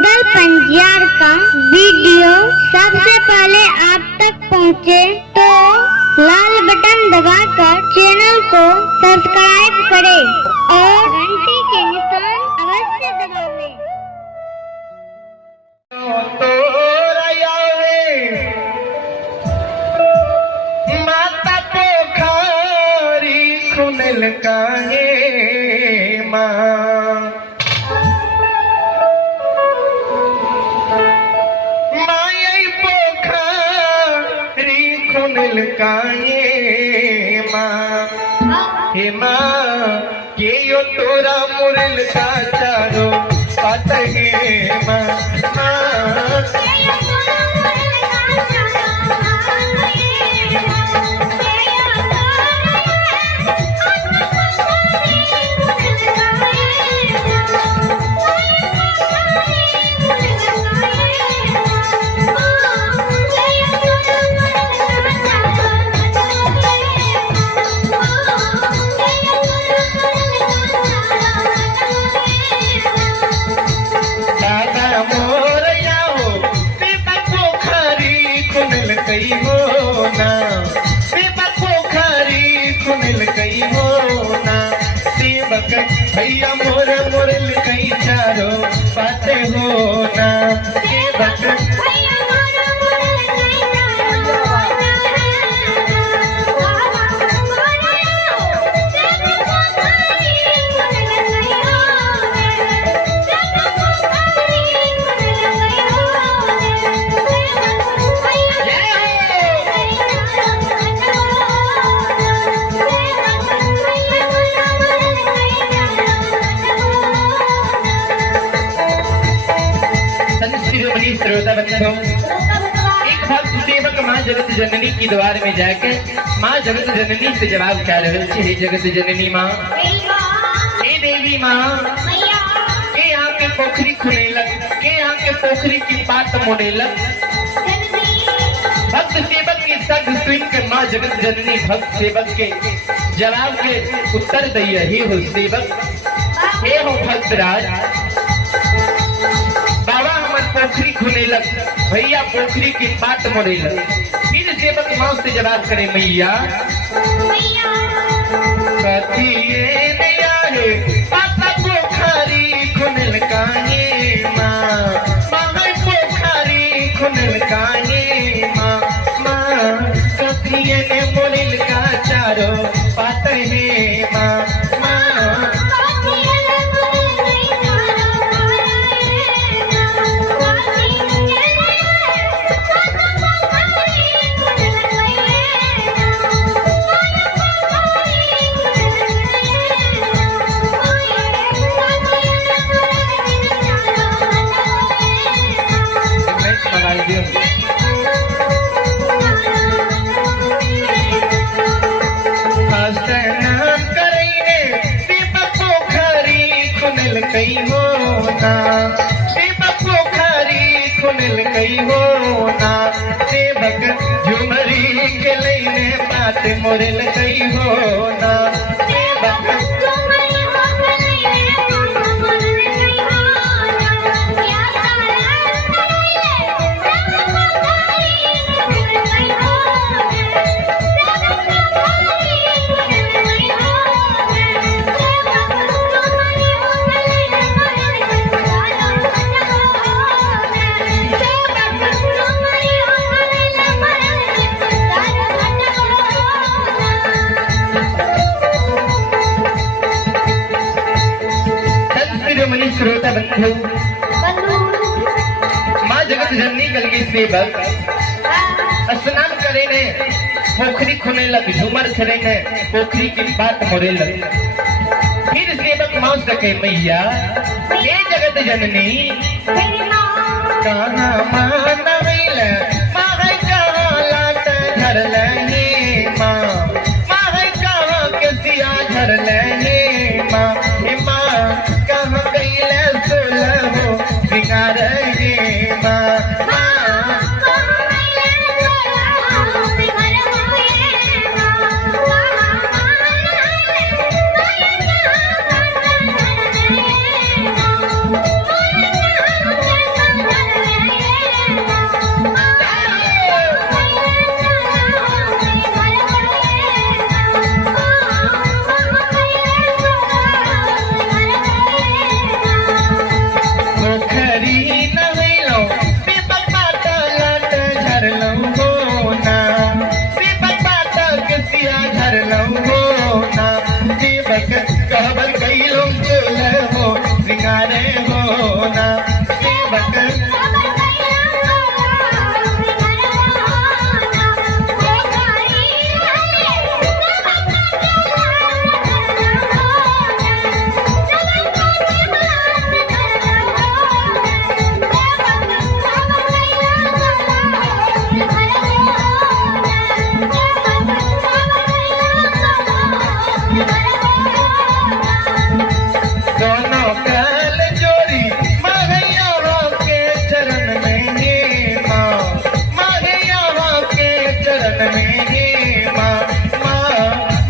रुदल पंजियार का वीडियो सबसे पहले आप तक पहुंचे तो लाल बटन दबाकर चैनल को सब्सक्राइब करें और घंटी के निशान अवश्य दबावें। माता पोखरी खुनल काहे माँ माई पोखरी खुनल काहे माँ हे माँ के यो तोरा मुरल का चारो पात हे माँ कई हो ना सेवक पोखरी खुनल कई हो ना सेवक भैया मोर मुरल कई चारो बात हो ना सेवक श्रोता बच्चों, एक भक्त सेवक माँ जगत जननी की द्वार में जाकर माँ जगत जननी से जवाब क्या रहे थे। हे जगत जननी माँ, हे देवी माँ, के आके पोखरी खुनेलक, के आके पोखरी की बात मोड़ेलक। भक्त सेवक के शब्द सुनकर माँ जगत जननी भक्त सेवक के जवाब के उत्तर दी। हे हो सेवक, हे हो भक्तराज, पोखरी खुनेलक भैया पोखरी की बात मोड़ेलक। फिर सेवक माँ से जवाब करे मैया कथी ये नया है पाता पोखरी खुनल काहे माँ माँ पोखरी खुनल काहे माँ माँ कथी ये मोड़ेल का चारो पात है माँ कई हो ना सेवक पोखरी खुनल कई हो ना सेवक झुमरी के लईने बात मोरल कई हो ना सेवक श्रोता बंधु, माँ जगत जननी कल की सेवक स्नान करे ने पोखरी खुनेलक, झूमर करे ने पोखरी की बात मोड़ेलक। फिर सेवक माँ से कहे मैया हे जगत जननी कहाँ माँ नवेल माँ है कहाँ लाट धर लहे माँ माँ है कहाँ के सिया धर लहे माँ हे माँ कहाँ कैले सोलह हो बिगाड़ रे माँ कल जोड़ी महैया के चरण में हे माँ, महैया के चरण में हे माँ।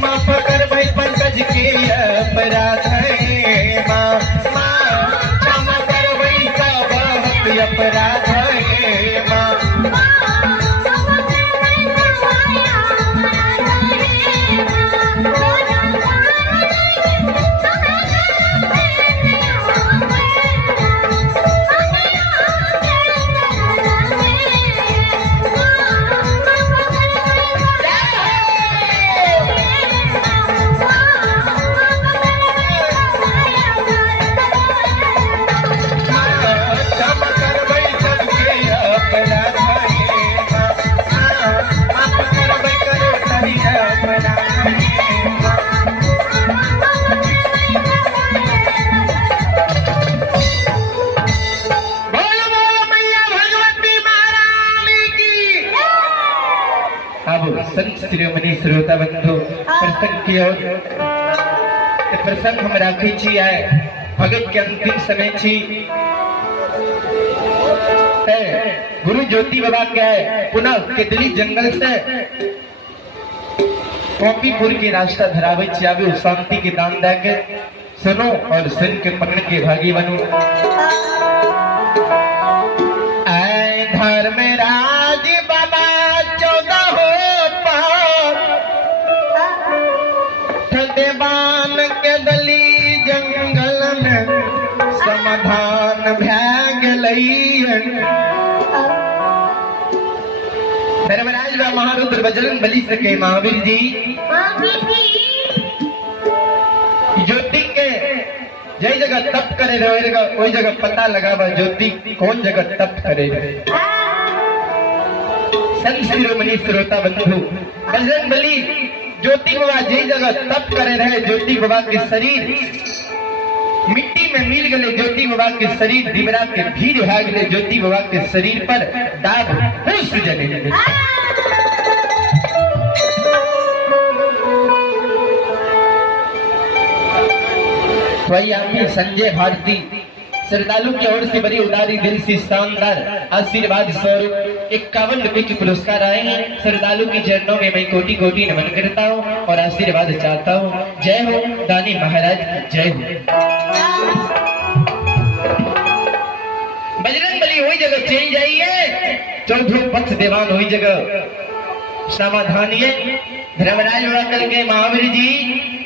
माँ पकड़ भाई पंकज के अपराध है माँ, क्षमा कर भाई का बहुत अपराध है माँ। संत शिरोमणि श्रोता बंधु प्रसंग की ओर प्रसंग हम राखी छी है भगत के अंतिम समय छी गुरु ज्योति बाबा गए पुनः केदली जंगल से कॉपीपुर के रास्ता धरावे छियावे शांति के दान दे के सुनो और सुन के पकड़ के भागी बनो। आए धर्मराज बाबा 14 हो देवान के दली जंगल में समाधान भैग धर्मराज व महारुद्र बजरंग बली से के महावीर जी ज्योति के जय जगह तप करे रहेगा कोई जगह पता लगा ज्योति कौन जगह तप करे संत शिरोमणि श्रोता बंधु बजरंग बली ज्योति बाबा जय जगह तप करे रहे ज्योति बाबा के शरीर मिट्टी में मिल गए ज्योति बाबा के शरीर दिवरा के भीड़ भाग गए ज्योति बाबा के शरीर पर दाग पुष्प जले लगे। वही आपकी संजय भारती श्रद्धालु की ओर से बड़ी उदारी दिल से शानदार आशीर्वाद स्वरूप 51 रुपए के पुरस्कार आए हैं। श्रद्धालु के चरणों में मैं कोटि कोटि नमन करता हूँ और आशीर्वाद चाहता हूँ। जय हो दानी महाराज की जय हो। बजरंग बली वही जगह चल जाइए चौधरी पक्ष देवान वही जगह समाधानिए धर्मराज कल के महावीर जी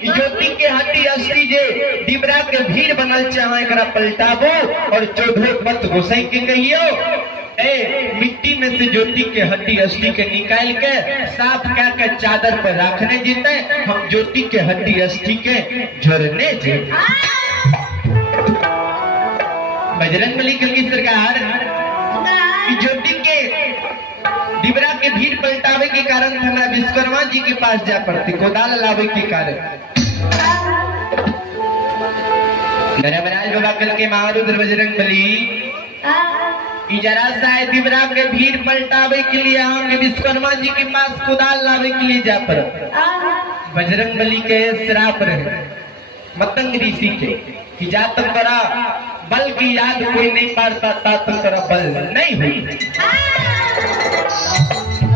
ज्योति के हाथी अस्थि जे डिबरा के भीड़ बनल चाहे एकरा पलटाबो और चौधरी पथ गोसाई के कहियो मिट्टी में से ज्योति के हड्डी अस्थि के निकाल के साफ करके चादर पर रखने जीते हम ज्योति के हड्डी अस्थि के झरने जे बजरंग बली की सरकार ज्योति के डिबरा के भीड़ पलटावे के कारण हमारा विश्वकर्मा जी के पास जा पड़ती कोदाल लावे के कारण धर्मराज बाबा कल के महारुद्र बजरंग बली जरा सा दिवरा के भीड़ पलटावे के लिए हम विश्वकर्मा जी के पास कुदाल लावे के लिए जा पड़ा बजरंग बली के श्राप रहे मतंग ऋषि के कि जा तक बड़ा बल की याद कोई नहीं पाता ता तक बड़ा बल नहीं हुई।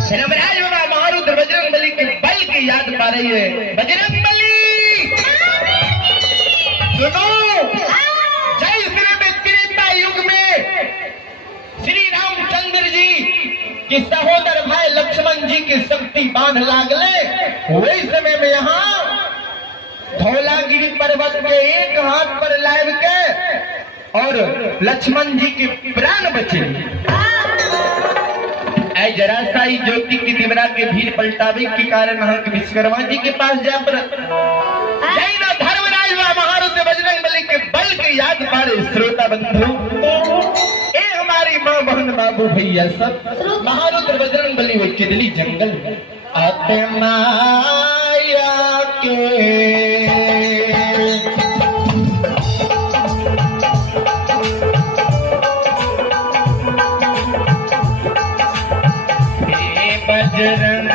धर्मराज बाबा महारुद्र बजरंग बली के बल की याद पा रही है। बजरंग बली सुनो जय श्री में त्रेता युग में श्री रामचंद्र जी के सहोदर भाई लक्ष्मण जी की शक्ति बांध लागले वही समय में यहाँ धौलागिरी पर्वत के एक हाथ पर लाइव के और लक्ष्मण जी के प्राण बचे जरा सा ही ज्योति की दिवरा के भीड़ पलटावे के कारण विश्वकर्मा जी के पास जा पड़ा धर्मराज महारुद्र बजरंग बली के बल के याद पारे श्रोता बंधु ए हमारी माँ बहन बाबू भैया सब महारुद्र बजरंग बली हुई केदली जंगल आते माया के बजरंग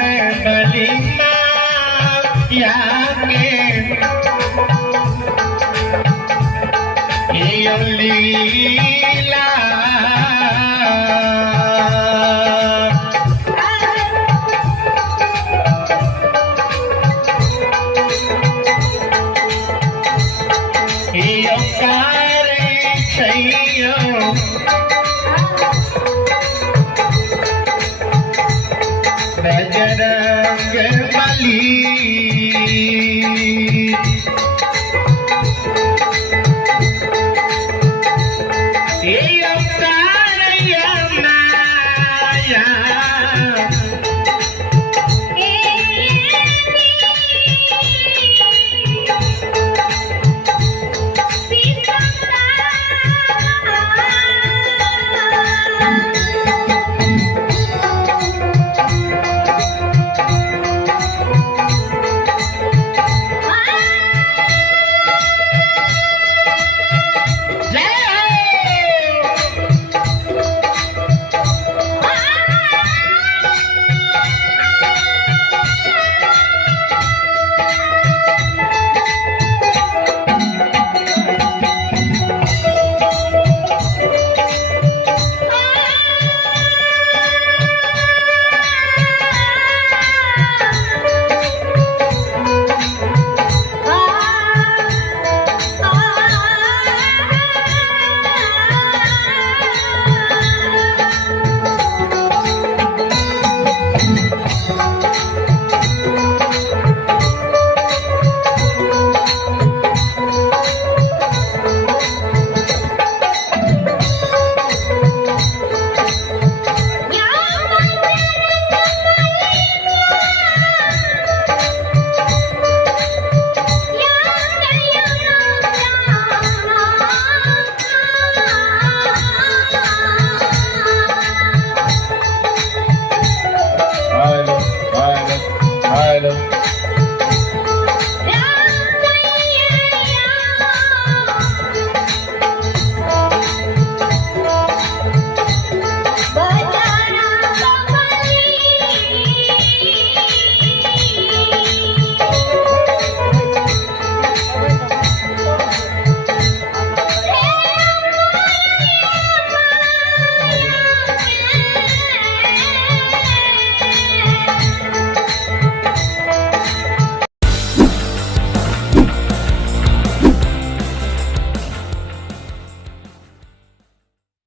बली माया के यो लीला यो कार छैयो